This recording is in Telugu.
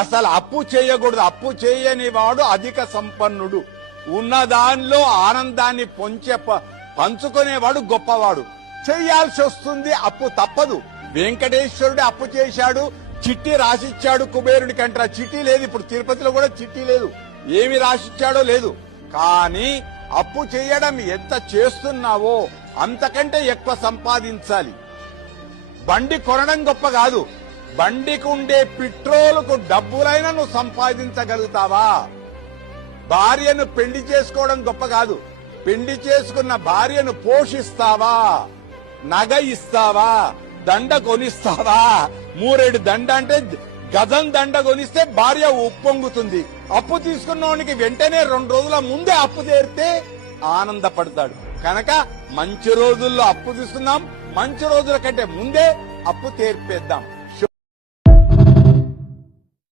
అసలు అప్పు చేయకూడదు. అప్పు చేయని వాడు అధిక సంపన్నుడు. ఉన్న దానిలో ఆనందాన్ని పంచుకునేవాడు గొప్పవాడు. చెయ్యాల్సి వస్తుంది, అప్పు తప్పదు. వెంకటేశ్వరుడు అప్పు చేశాడు, చిట్టి రాసిచ్చాడు కుబేరుడి కంటే. చిట్టి లేదు, ఇప్పుడు తిరుపతిలో కూడా చిట్టి లేదు, ఏమి రాసిచ్చాడో లేదు. కానీ అప్పు చేయడం ఎంత చేస్తున్నావో అంతకంటే ఎక్కువ సంపాదించాలి. బండి కొనడం గొప్ప కాదు, బండికి ఉండే పెట్రోలుకు డబ్బులైనా నువ్వు సంపాదించగలుగుతావా? భార్యను పెళ్లి చేసుకోవడం గొప్ప కాదు, పెళ్లి చేసుకున్న భార్యను పోషిస్తావా? నగ ఇస్తావా? దండ కొనిస్తావా? 3 దండ అంటే గజం దండ కొనిస్తే భార్య ఉప్పొంగుతుంది. అప్పు తీసుకున్నవానికి వెంటనే 2 రోజుల ముందే అప్పు తీరితే ఆనందపడతాడు. కనుక మంచి రోజుల్లో అప్పు తీసుకుందాం, మంచి రోజుల కంటే ముందే అప్పు తీర్పేద్దాం.